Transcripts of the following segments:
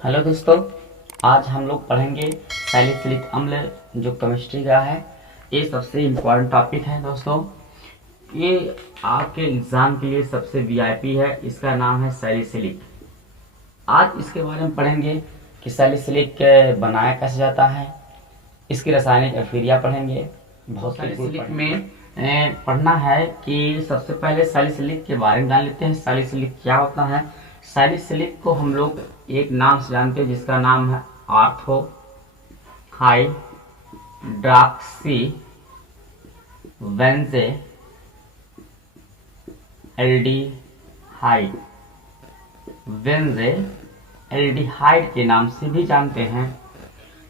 Hello दोस्तों, आज हम लोग पढ़ेंगे सैलिसिलिक अम्ल जो केमिस्ट्री का है। ये सबसे इम्पोर्टेंट टॉपिक है दोस्तों। ये आपके एग्ज़ाम के लिए सबसे वीआईपी है। इसका नाम है सैलिसिलिक। आज इसके बारे में पढ़ेंगे कि सैलिसिलिक बनाया कैसे जाता है, इसकी रासायनिक अभिक्रिया पढ़ेंगे। बहुत सैलिसिलिक में पढ़ना है कि सबसे पहले सैलिसिलिक के बारे में जान लेते हैं। सैलिसिलिक क्या होता है। सैलिसिलिक को हम लोग एक नाम से जानते हैं जिसका नाम है ऑर्थो हाइड्रॉक्सी बेंजे एल्डिहाइड बेंजे एल्डिहाइड के नाम से भी जानते हैं।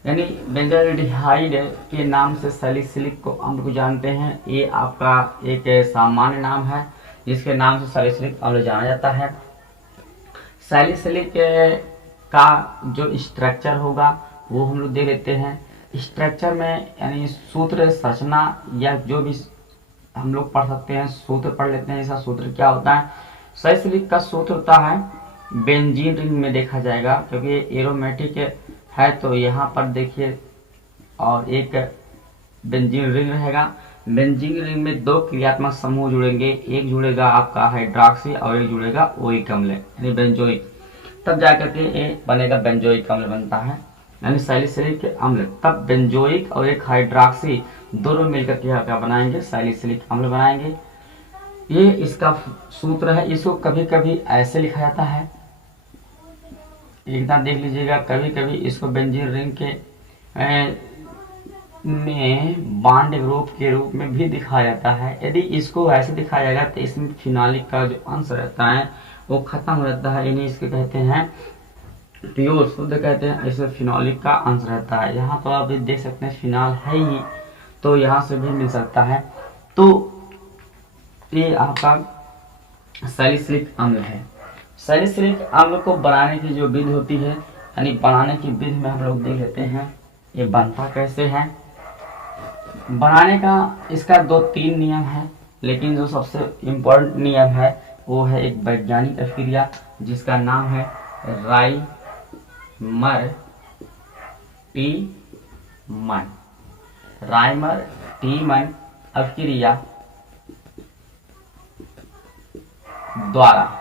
यानी बेंजोएल्डिहाइड के नाम से सैलिसिलिक को अम्ल को जानते हैं। ये आपका एक सामान्य नाम है जिसके नाम से सैलिसिलिक अम्ल जाना जाता है। सैलिसिलिक का जो स्ट्रक्चर होगा वो हम लोग देख लेते हैं। स्ट्रक्चर में यानी सूत्र संरचना या जो भी हम लोग पढ़ सकते हैं, सूत्र पढ़ लेते हैं। इसका सूत्र क्या होता है। सैलिसिलिक का सूत्र होता है बेंजीन रिंग में देखा जाएगा, क्योंकि एरोमेटिक है तो यहाँ पर देखिए और एक बेंजीन रिंग रहेगा। बेंजीन रिंग में दो क्रियात्मक समूह जुड़ेंगे, एक जुड़ेगा आपका हाइड्रॉक्सी और एक जुड़ेगा ओइक अम्ल यानी बेंजोइक, तब जाकर के ये बनेगा बेंजोइक अम्ल बनता है यानी सैलिसिलिक अम्ल। तब बेंजोइक और एक हाइड्रॉक्सी दोनों मिलकर के क्या बनाएंगे, सैलिसिलिक अम्ल बनाएंगे। ये इसका सूत्र है। इसको कभी कभी ऐसे लिखा जाता है, एकदम देख लीजिएगा। कभी कभी इसको बेंजीन रिंग के में बॉन्ड ग्रुप के रूप में भी दिखाया जाता है। यदि इसको ऐसे दिखाया जाएगा तो इसमें फिनॉलिक का जो अंश रहता है वो खत्म हो जाता है, यानी इसके कहते हैं प्योर शुद्ध कहते हैं। इसमें फिनॉलिक का अंश रहता है। यहाँ तो आप देख सकते हैं फिनॉल है ही, तो यहाँ से भी मिल सकता है। तो ये आपका सैलिसिलिक अम्ल है। सैलिसिलिक अम्ल को बनाने की जो विधि होती है, यानी बनाने की विधि में हम लोग देख लेते हैं ये बनता कैसे है। बनाने का इसका 2-3 नियम है, लेकिन जो सबसे इम्पोर्टेंट नियम है वो है एक वैज्ञानिक अभिक्रिया जिसका नाम है राइमर टीमन। राइमर टीमन अभिक्रिया द्वारा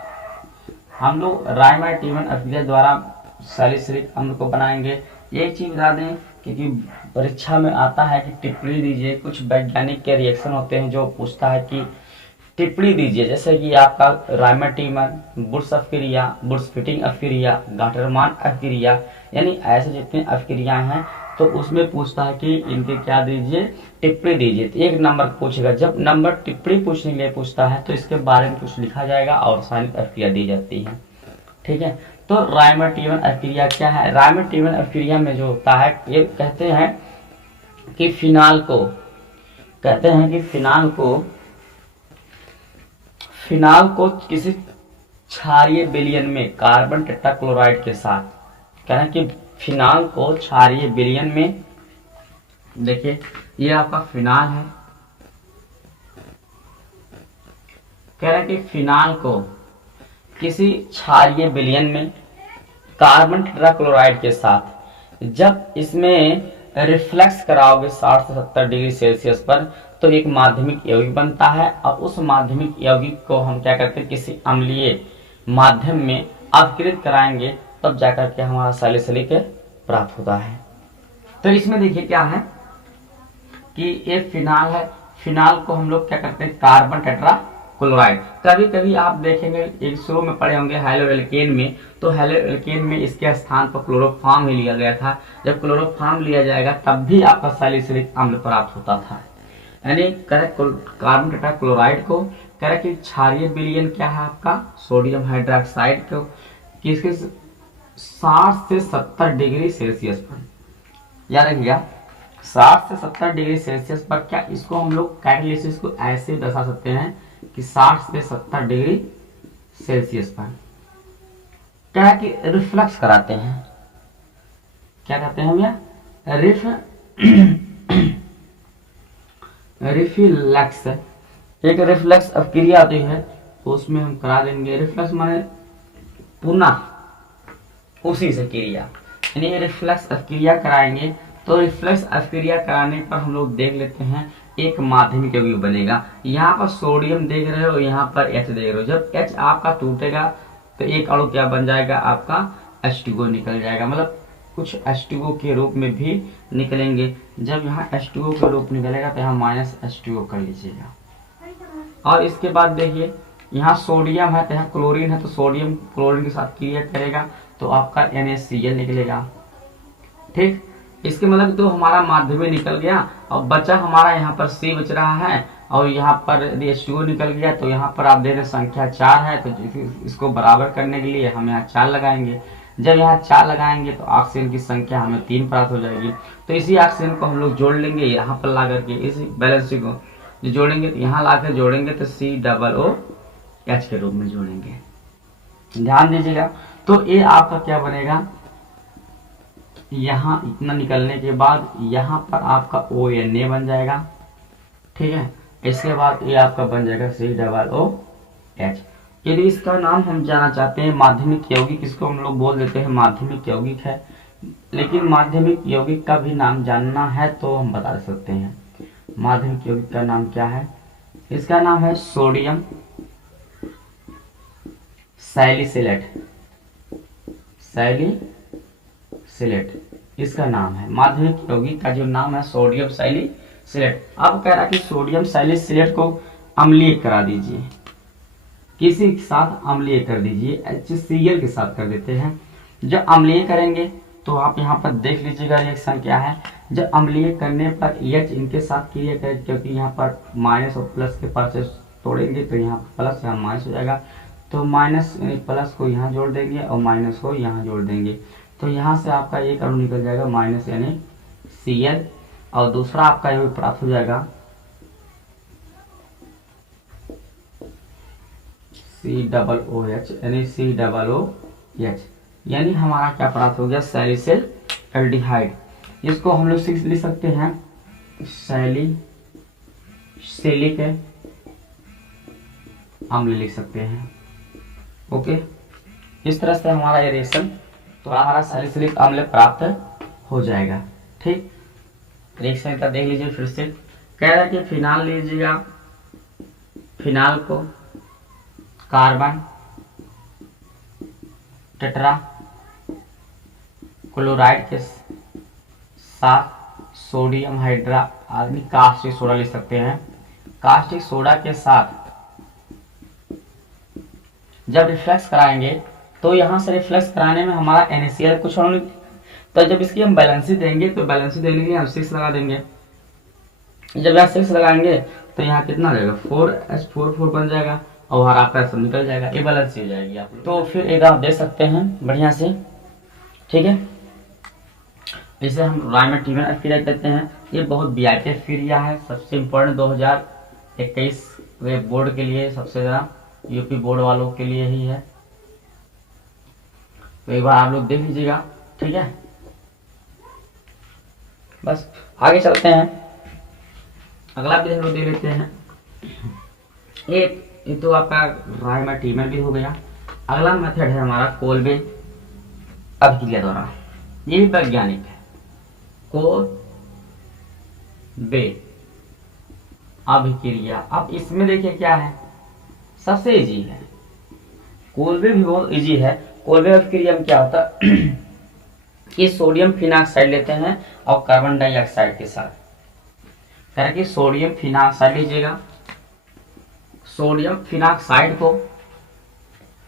हम लोग राइमर टीमन अभिक्रिया द्वारा सैलिसिलिक अम्ल को बनाएंगे। एक चीज बता दें, क्योंकि परीक्षा में आता है कि टिप्पणी दीजिए। कुछ वैज्ञानिक के रिएक्शन होते हैं जो पूछता है कि टिप्पणी दीजिए, जैसे कि आपका राइमर टीमन, बुर्स अभिक्रिया, बुर्स फिटिंग अभिक्रिया, गाटरमान अभिक्रिया, यानी ऐसे जितने अभिक्रियाएं हैं तो उसमें पूछता है कि इनके क्या दीजिए, टिप्पणी दीजिए। तो 1 नंबर पूछेगा। जब नंबर टिप्पणी पूछने के लिए पूछता है तो इसके बारे में कुछ लिखा जाएगा और रासायनिक अभिक्रिया दी जाती है। ठीक है, तो राइमर टीमन अभिक्रिया क्या है। राइमर टीमन अभिक्रिया में जो होता है, ये कहते हैं कि फिनाल को किसी क्षारीय विलयन में कार्बन टेट्राक्लोराइड के साथ, कह रहे हैं कि फिनाल को क्षारीय विलयन में, देखिए ये आपका फिनाल है, कह रहे हैं कि फिनाल को किसी क्षारीय विलयन में कार्बन टेट्राक्लोराइड के साथ जब इसमें रिफ्लेक्स कराओगे 60 से 70 डिग्री सेल्सियस पर, तो एक माध्यमिक यौगिक बनता है। और उस माध्यमिक यौगिक को हम क्या करते हैं, किसी अम्लीय माध्यम में अपकृत कराएंगे, तब जाकर के हमारा सैलिसिलिक प्राप्त होता है। तो इसमें देखिए क्या है कि ये फिनाल है। फिनाल को हम लोग क्या करते हैं, कार्बन टेट्राक्लोराइड। कभी कभी आप देखेंगे, एक शुरू में पढ़े होंगे हेलोएल्केन में, तो हेलोएल्केन में इसके स्थान पर क्लोरोफॉर्म ही लिया गया था। जब क्लोरोफॉर्म लिया जाएगा तब भी आपका सैलिसिलिक अम्ल प्राप्त होता था। यानी कार्बन टेट्राक्लोराइड को कि क्षारीय विलयन क्या है आपका, सोडियम हाइड्रोक्साइड को किसके 60 से 70 डिग्री सेल्सियस पर, याद रखिएगा 60 से 70 डिग्री सेल्सियस पर। क्या इसको हम लोग कैटालिसिस को ऐसे दर्शा सकते हैं कि 60 से 70 डिग्री सेल्सियस पर क्या है कि रिफ्लक्स कराते हैं। क्या कहते हैं भैया, रिफ्लक्स। एक रिफ्लक्स अभिक्रिया होती है तो उसमें हम करा देंगे। रिफ्लक्स माने पुनः उसी से क्रिया, यानी रिफ्लेक्स अभिक्रिया कराएंगे। तो रिफ्लेक्स अभिक्रिया कराने पर हम लोग देख लेते हैं एक माध्यमिक यौगिक बनेगा। यहाँ पर सोडियम देख रहे हो, यहाँ पर H देख रहे हो। जब H आपका टूटेगा तो एक अणु क्या बन जाएगा आपका, H2O निकल जाएगा, मतलब कुछ H2O के रूप में भी निकलेंगे। जब यहाँ H2O के रूप निकलेगा तो यहाँ माइनस H2O कर लीजिएगा। और इसके बाद देखिए यहाँ सोडियम है तो यहाँ क्लोरीन है, तो सोडियम क्लोरीन के साथ क्रिया करेगा तो आपका NaCl निकलेगा। ठीक, इसके मतलब तो हमारा माध्यमिक निकल गया और बचा हमारा यहाँ पर C बच रहा है, और यहाँ पर यदि H2O निकल गया तो यहाँ पर आप देख रहे संख्या 4 है, तो इसको बराबर करने के लिए हम यहाँ 4 लगाएंगे। जब यहाँ 4 लगाएंगे तो ऑक्सीजन की संख्या हमें 3 प्राप्त हो जाएगी। तो इसी ऑक्सीजन को हम लोग जोड़ लेंगे यहाँ पर ला करके, इसी बैलेंस को जो जोड़ेंगे तो यहाँ लाकर जोड़ेंगे तो COOH के रूप में जोड़ेंगे। ध्यान दीजिएगा। तो ये आपका क्या बनेगा, यहाँ इतना निकलने के बाद यहाँ पर आपका ONA बन जाएगा। ठीक है, इसके बाद ये आपका बन जाएगा COOH। यदि इसका नाम हम जानना चाहते हैं माध्यमिक यौगिक, इसको हम लोग बोल देते हैं माध्यमिक यौगिक है, लेकिन माध्यमिक यौगिक का भी नाम जानना है तो हम बता सकते हैं। माध्यमिक यौगिक का नाम क्या है, इसका नाम है सोडियम सैलिसिलेट। सैलिसिलेट इसका नाम है, माध्यमिक यौगिक का जो नाम है सोडियम सैलिसिलेट। अब कह रहा है कि सोडियम सैलिसिलेट को अम्लीय करा दीजिए, किसी के साथ अम्लीय कर दीजिए, HCl के साथ कर देते हैं। जब अम्लीय करेंगे तो आप यहाँ पर देख लीजिएगा रिएक्शन क्या है। जब अम्लीय करने पर H इनके साथ क्रिया करें, क्योंकि यहाँ पर माइनस और प्लस के पास तोड़ेंगे तो यहाँ प्लस यहाँ माइनस हो जाएगा, तो माइनस प्लस को यहाँ जोड़ देंगे और माइनस को यहाँ जोड़ देंगे, तो यहाँ से आपका एक अणु निकल जाएगा माइनस यानी Cl, और दूसरा आपका यह प्राप्त हो जाएगा COOH यानी COOH, यानी हमारा क्या प्राप्त हो गया, सैलिसिल एल्डिहाइड। इसको हम लोग लिख सकते हैं सैलिसिलिक अम्ल लिख सकते हैं। ओके, इस तरह से हमारा ये रिएक्शन तो हमारा सैलिसिलिक अम्ल प्राप्त हो जाएगा। ठीक, रिएक्शन का देख लीजिए फिर से। कह रहा है कि फिनाल लीजिएगा, फिनाल को कार्बन टेट्रा क्लोराइड के साथ सोडियम हाइड्रा आदमी कास्टिक सोडा ले सकते हैं। कास्टिक सोडा के साथ जब रिफ्लेक्स कराएंगे तो यहाँ से रिफ्लेक्स कराने में हमारा NaCl कुछ अणु, तो जब इसकी हम बैलेंसी देंगे तो बैलेंसी देने के लिए हम 6 लगा देंगे। जब यहाँ 6 लगाएंगे तो यहाँ कितना रहेगा 4H44 बन जाएगा और हरा पैसा निकल जाएगा, ये बैलेंस हो जाएगी आप। तो फिर एक आप देख सकते हैं बढ़िया से। ठीक है, इसे हम राइमेटिवन अभिक्रिया कहते हैं। ये बहुत VIP अभिक्रिया है, सबसे इम्पोर्टेंट 2021 बोर्ड के लिए, सबसे ज़्यादा यूपी बोर्ड वालों के लिए ही है, तो एक बार आप लोग देख लीजिएगा। ठीक है, बस आगे चलते हैं, अगला भी हम लोग देख लेते हैं। एक ये तो आपका राइमेटिवन भी हो गया। अगला मेथड है हमारा कोल्बे अभिक्रिया द्वारा, ये भी वैज्ञानिक है। कोल्बे अभिक्रिया, अब इसमें देखिए क्या है, सबसे इजी है, कोल्बे भी बहुत इजी है। कोल्बे अभिक्रिया में क्या होता है कि सोडियम फिनाक्साइड लेते हैं और कार्बन डाइऑक्साइड के साथ, करके सोडियम फिनाक्साइड लीजिएगा। सोडियम फिनाक्साइड को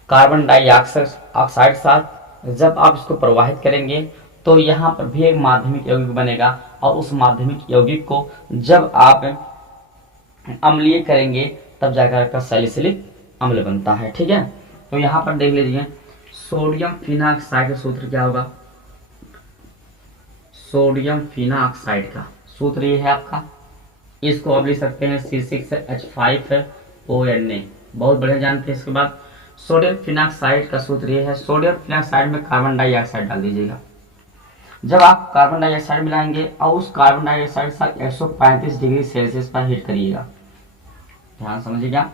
कार्बन डाइऑक्साइड साथ जब आप इसको प्रवाहित करेंगे तो यहाँ पर भी एक माध्यमिक यौगिक बनेगा, और उस माध्यमिक यौगिक को जब आप अम्लीय करेंगे तब जाकर का सैलिसिलिक अम्ल बनता है। ठीक है, तो यहाँ पर देख लीजिए सोडियम फिनाक्साइड का सूत्र क्या होगा, सोडियम फिनाक्साइड का सूत्र ये है आपका, इसको आप लिख सकते हैं C6H5ONA, बहुत बढ़िया जानते हैं। इसके बाद सोडियम फिनाक्साइड का सूत्र ये है, सोडियम फिनाक्साइड में कार्बन डाइऑक्साइड डाल दीजिएगा। जब आप कार्बन डाइऑक्साइड मिलाएंगे और उस कार्बन डाइऑक्साइड के साथ 135 डिग्री सेल्सियस पर हीट करिएगा, ध्यान समझिएगा।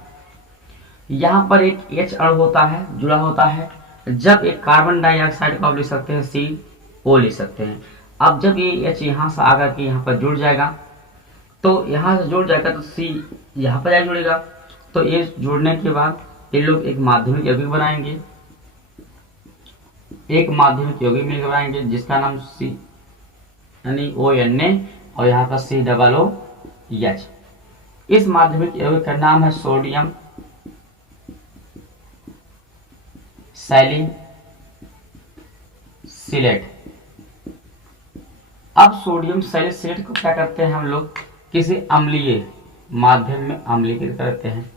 यहाँ पर एक H अणु होता है, जुड़ा होता है, जब एक कार्बन डाइऑक्साइड को आप लिख सकते हैं CO लिख सकते हैं। अब जब ये H यहाँ से आकर के यहाँ पर जुड़ जाएगा, तो यहाँ से जुड़ जाएगा तो C यहाँ पर जाकर जुड़ेगा। तो ये जुड़ने के बाद ये लोग एक माध्यमिक यौगिक बनाएंगे, एक माध्यमिक यौगिक मिलकर बनाएंगे जिसका नाम C यानी ONA और यहाँ पर COOH। इस माध्यमिक यौगिक का नाम है सोडियम सैलिसिलेट। अब सोडियम सैलिसिलेट को क्या करते हैं हम लोग, किसी अम्लीय माध्यम में अम्लीकृत करते हैं।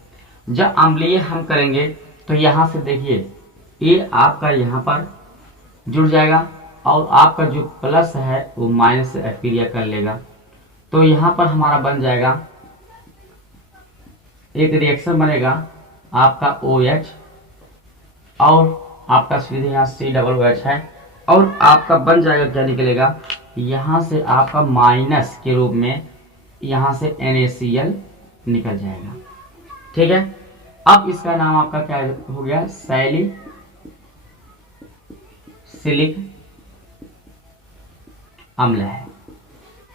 जब अम्लीय हम करेंगे तो यहाँ से देखिए ये आपका यहाँ पर जुड़ जाएगा और आपका जो प्लस है वो माइनस से अक्रिया कर लेगा। तो यहाँ पर हमारा बन जाएगा एक रिएक्शन बनेगा आपका OH और आपका सीधे यहाँ COOH है और आपका बन जाएगा क्या निकलेगा, यहाँ से आपका माइनस के रूप में यहाँ से NaCl निकल जाएगा। ठीक है, अब इसका नाम आपका क्या हो गया, सैलिसिलिक अम्ल है।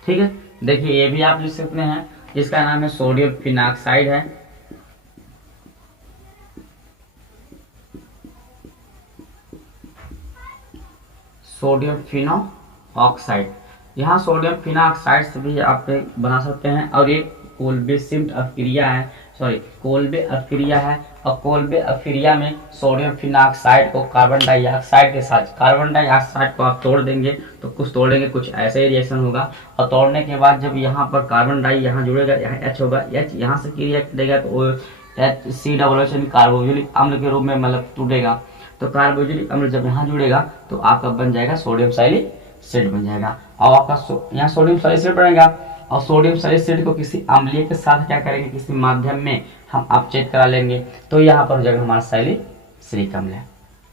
ठीक है, देखिए ये भी आप लिख सकते हैं, इसका नाम है सोडियम फिनाक्साइड है। सोडियम फिनोऑक्साइड, यहाँ सोडियम फिनोऑक्साइड से भी आप बना सकते हैं। और ये कोल्बे-सिम्ट अभिक्रिया है, सॉरी कोल्बे अभिक्रिया है। और कोल्बे अभिक्रिया में सोडियम फिनोऑक्साइड को कार्बन डाइऑक्साइड के साथ, कार्बन डाइऑक्साइड को आप तोड़ देंगे तो कुछ तोड़ेंगे, कुछ ऐसे ही रिएक्शन होगा। और तोड़ने के बाद जब यहाँ पर कार्बन डाई यहाँ जुड़ेगा, यहाँ H होगा, H यहाँ से क्रिया करेगा तो COOH यानी कार्बोक्सिलिक अम्ल के रूप में मतलब टूटेगा। तो कार्बोक्सिलिक अम्ल जब यहाँ जुड़ेगा तो आपका बन जाएगा सोडियम सैलिसिलेट बन जाएगा। और आपका यहाँ सोडियम सैलिसिलेट बनेगा और सोडियम सैलिसिलेट को किसी अम्लीय के साथ क्या करेंगे, किसी माध्यम में हम अपचेत करा लेंगे तो यहाँ पर हो जाएगा हमारा सैलिसिलिक अम्ल है।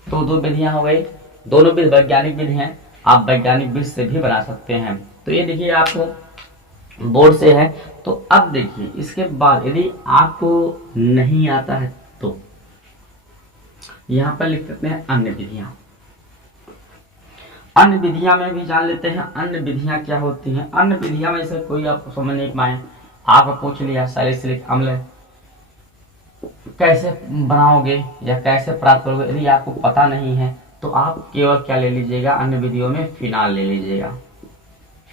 तो दो विधियां हो गई, दोनों विधि वैज्ञानिक विधि हैं, आप वैज्ञानिक विधि से भी बना सकते हैं। तो ये देखिए आपको बोर्ड से है। तो अब देखिए इसके बाद यदि आपको नहीं आता है तो यहाँ पर लिख सकते हैं अन्य विधियां। अन्य विधियां में भी जान लेते हैं अन्य विधियां क्या होती हैं। अन्य विधियां में से कोई आपको समझ नहीं पाए, आपको पूछ लिया सैलिसिलिक अम्ल कैसे बनाओगे या कैसे प्राप्त करोगे, यदि आपको पता नहीं है तो आप केवल क्या ले लीजिएगा, अन्य विधियों में फिनाल ले लीजिएगा।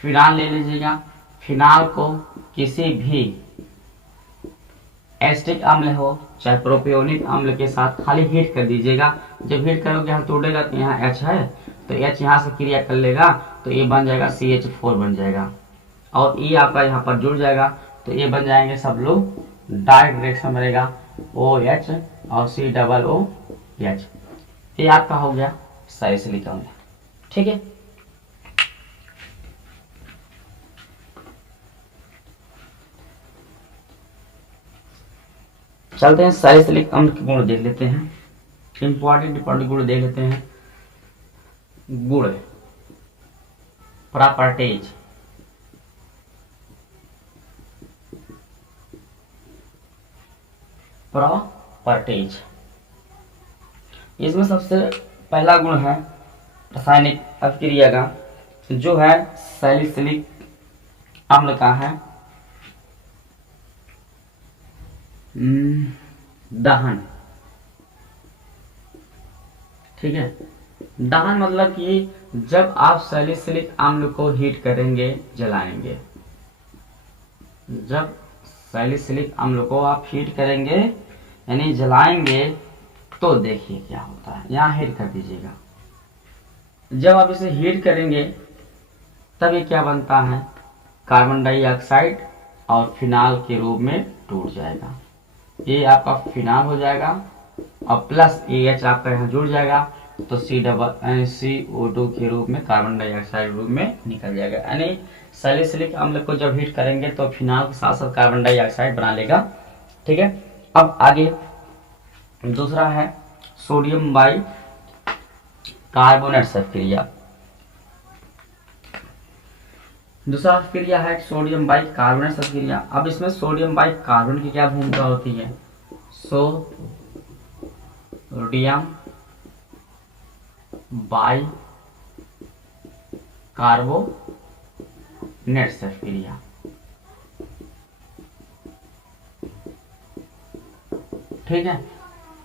फिनाल ले लीजिएगा, फिनाल को किसी भी एसिटिक अम्ल हो चाहे प्रोपियोनिक अम्ल के साथ खाली हीट कर दीजिएगा। जब हीट करोगे यहाँ तोड़ेगा तो यहाँ H है तो H यहाँ से क्रिया कर लेगा तो ये बन जाएगा CH4 बन जाएगा और ये आपका यहाँ पर जुड़ जाएगा तो ये बन जाएंगे सब लोग, डायरेक्ट रिएक्शन बनेगा OH और COOH। ये आपका हो गया सैलिसिलिक अम्ल। ठीक है, चलते हैं सैलिसिलिक अम्ल के गुण देख लेते हैं, इंपॉर्टेंट गुण देख लेते हैं। गुण प्रॉपर्टीज, प्रॉपर्टीज इसमें सबसे पहला गुण है रासायनिक अभिक्रिया का, जो है सैलिसिलिक अम्ल का है दहन। ठीक है, दहन मतलब कि जब आप सैलिसिलिक अम्ल को हीट करेंगे, जलाएंगे, जब सैलिसिलिक अम्ल को आप हीट करेंगे यानी जलाएंगे तो देखिए क्या होता है। यहाँ हीट कर दीजिएगा, जब आप इसे हीट करेंगे तब ये क्या बनता है, कार्बन डाइऑक्साइड और फिनाल के रूप में टूट जाएगा। ये आपका फिनाल हो जाएगा और प्लस AH आपका यहाँ जुड़ जाएगा तो CO2 के रूप में कार्बन डाइऑक्साइड रूप में निकल जाएगा। यानी सैलिसिलिक अम्ल को जब हीट करेंगे तो फिनाल के साथ साथ कार्बन डाइऑक्साइड बना लेगा। ठीक है, अब आगे दूसरा है सोडियम बाई कार्बोनेट अभिक्रिया। दूसरा अभिक्रिया है सोडियम बाई कार्बोनेट अभिक्रिया। अब इसमें सोडियम बाई कार्बन की क्या भूमिका होती है, सोडियम बाई कार्बोनेट से क्रिया। ठीक है,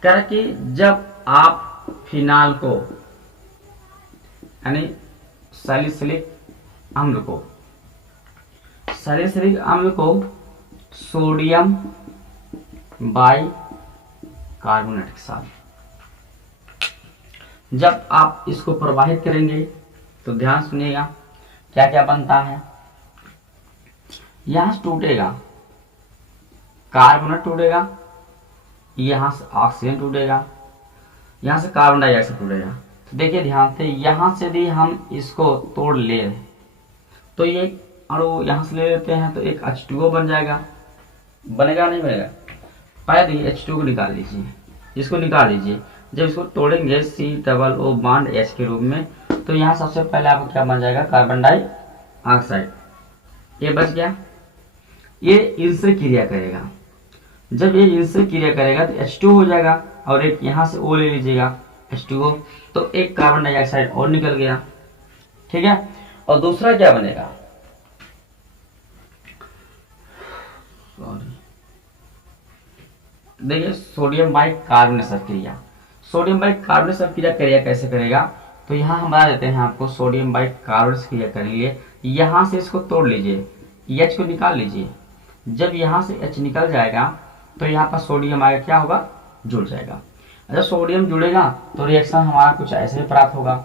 कह रहा कि जब आप फिनाल को यानी सैलिसिलिक अम्ल को सोडियम बाई कार्बोनेट के साथ जब आप इसको प्रवाहित करेंगे तो ध्यान सुनिएगा क्या क्या बनता है। यहां से टूटेगा कार्बोनेट, टूटेगा यहां से ऑक्सीजन, टूटेगा यहां से कार्बन डाइऑक्साइड टूटेगा। तो देखिए ध्यान से, यहां से यदि हम इसको तोड़ ले रहे तो ये अणु यहां से ले लेते हैं तो एक H2O बन जाएगा। बनेगा नहीं बनेगा? पहले देखिए H2O को निकाल लीजिए, इसको निकाल लीजिए। जब इसको तोड़ेंगे COO बॉन्ड H के रूप में तो यहाँ सबसे पहले आपको क्या बन जाएगा, कार्बन डाइऑक्साइड। ये बच गया, ये इनसे क्रिया करेगा। जब ये इनसे क्रिया करेगा तो H2O हो जाएगा और एक यहाँ से O ले लीजिएगा H2O, तो एक कार्बन डाइऑक्साइड और निकल गया। ठीक है, और दूसरा क्या बनेगा, देखिए सोडियम बाइकार्बोनेट क्रिया। सोडियम बाइकार्बोनेट क्रिया कैसे करेगा, तो यहाँ हम बता देते हैं आपको। सोडियम बाइकार्बोनेट क्रिया करेंगे, यहाँ से इसको तोड़ लीजिए, H को निकाल लीजिए। जब यहाँ से H निकल जाएगा तो यहाँ पर सोडियम आगे क्या होगा, जुड़ जाएगा। जब सोडियम जुड़ेगा तो रिएक्शन हमारा कुछ ऐसे ही प्राप्त होगा।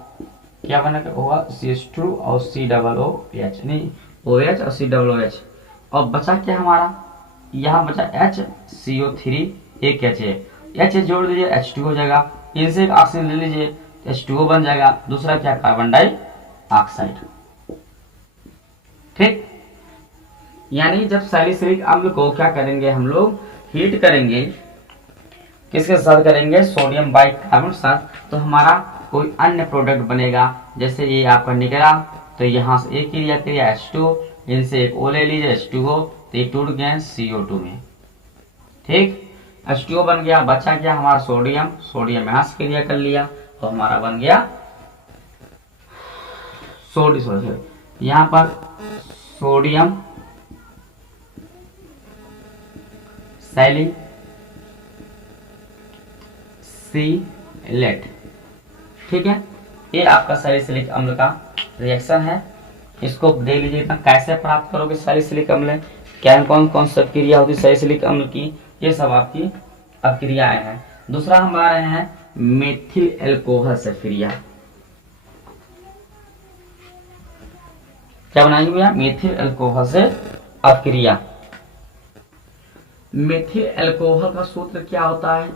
क्या बनेगा, होगा CH2 और COOH, नहीं OH और COOH। और बचा क्या हमारा, यहाँ बचा HCO3, एक H जोड़ दीजिए H2 हो जाएगा। इनसे एक ऑक्सीजन ले लीजिए H2O बन जाएगा। दूसरा क्या, कार्बन डाइऑक्साइड। ठीक, यानी जब सैलिसिलिक अम्ल को क्या करेंगे हम लोग, हीट करेंगे, किसके साथ करेंगे, सोडियम बाइकार्बोनेट साथ, तो हमारा कोई अन्य प्रोडक्ट बनेगा। जैसे ये आपका निकला तो यहाँ से एक क्रिया H2, इनसे एक O ले लीजिए H2O, तो ये टूट गए CO2 में। ठीक, H2O बन गया, बचा क्या हमारा सोडियम यहाँ से क्रिया कर लिया तो हमारा बन गया यहाँ पर सोडियम सैलिसिलेट। ठीक है, ये आपका सैलिसिलिक अम्ल का रिएक्शन है। इसको देख लीजिए कैसे प्राप्त करोगे सैलिसिलिक अम्ल, क्या कौन कौन सी क्रिया होती है सैलिसिलिक अम्ल की, ये सब आपकी अब क्रियाएं हैं। दूसरा हम आ रहे हैं मेथिल एल्कोहल से क्रिया। क्या बनाएंगे भैया, मेथिल एल्कोहल से अपक्रिया। मेथिल एल्कोहल का सूत्र क्या होता है,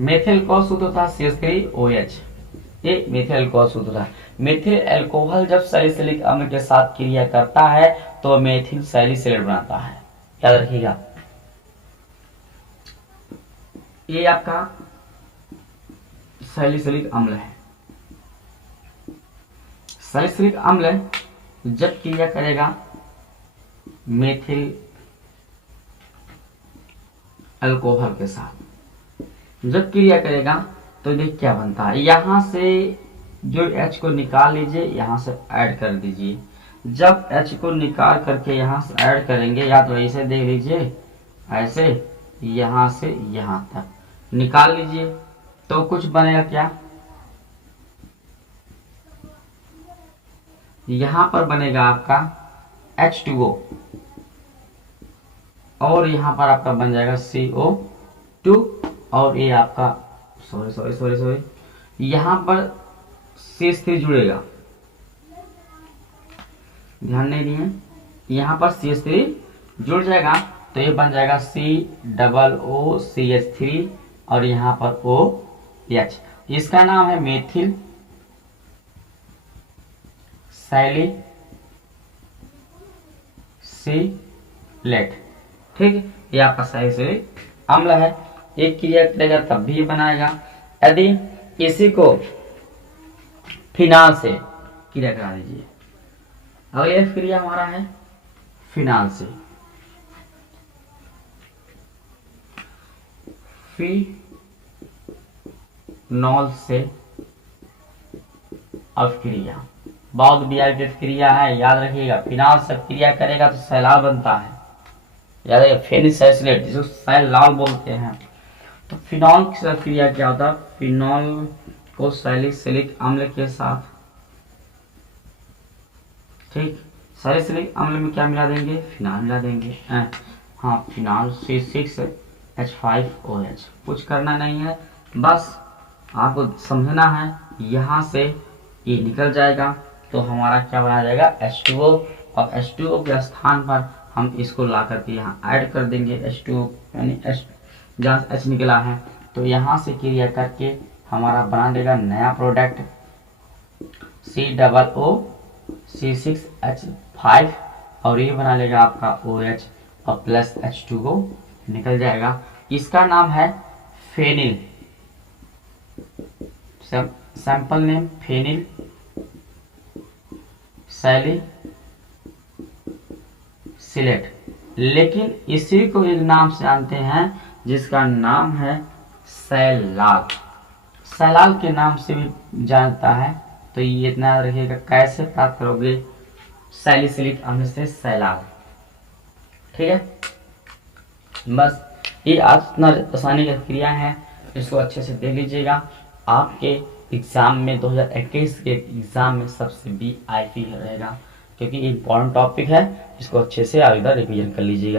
मेथिल एल्कोहल सूत्र होता है CH3OH। ये मेथिल एल्कोहल सूत्र है। मेथिल एल्कोहल जब सैलिसिलिक अम्ल के साथ क्रिया करता है तो मेथिल सैलिसिलेट बनाता है, याद रखिएगा। ये आपका सैलिसिलिक अम्ल है। सैलिसिलिक अम्ल जब क्रिया करेगा मेथिल अल्कोहल के साथ, जब क्रिया करेगा तो देख क्या बनता है, यहां से जो H को निकाल लीजिए, यहां से ऐड कर दीजिए। जब H को निकाल करके यहां से ऐड करेंगे, या तो ऐसे देख लीजिए, ऐसे यहां से यहां तक निकाल लीजिए तो कुछ बनेगा क्या, यहां पर बनेगा आपका H2O और यहां पर आपका बन जाएगा CO2 और ये आपका सॉरी यहां पर CH3 जुड़ेगा, ध्यान नहीं दिए, यहां पर CH3 जुड़ जाएगा तो ये बन जाएगा COOCH3 और यहां पर OH। इसका नाम है मेथिल सैलिसिलेट। ठीक, ये आपका सैलिसिलिक अम्ल है। एक क्रिया करेगा तब भी बनाएगा। यदि इसी को फिनाल से क्रिया करा दीजिए, अगली क्रिया हमारा है फिनाल से। फिनॉल से अभिक्रिया, बहुत व्यापक क्रिया है, याद रखिएगा। फिनॉल से क्रिया करेगा तो सैलाब बनता है, याद रखिएगा। फेनिसैलिसिलेट जिसको सैलाब बोलते हैं। तो फिनॉल के साथ क्रिया क्या होता है, फिनॉल को सैलिसिलिक अम्ल के साथ, ठीक, सैलिसिलिक अम्ल में क्या मिला देंगे, फिनॉल मिला देंगे। हाँ, फिनॉल C6H5OH। कुछ करना नहीं है, बस आपको समझना है। यहाँ से ये निकल जाएगा तो हमारा क्या बना जाएगा, H2O। और H2O के स्थान पर हम इसको ला करके यहाँ ऐड कर देंगे H2O, यानी जहाँ H निकला है तो यहाँ से क्रिया करके हमारा बना देगा नया प्रोडक्ट COO C6H5, और ये बना लेगा आपका OH और प्लस H2O निकल जाएगा। इसका नाम है phenyl, sample name phenyl salicylate. लेकिन इसी को एक नाम से जानते हैं जिसका नाम है सैलाल। सैलाल के नाम से भी जानता है। तो ये इतना याद रखिएगा, कैसे प्राप्त करोगे सैलिसिलिक अम्ल से सैलाल, ठीक है। बस ये आज इतना आसानी की क्रिया है, इसको अच्छे से देख लीजिएगा। आपके एग्जाम में 2021 के एग्जाम में सबसे VIP रहेगा, क्योंकि इम्पोर्टेंट टॉपिक है। इसको अच्छे से आप इधर रिवीजन कर लीजिएगा।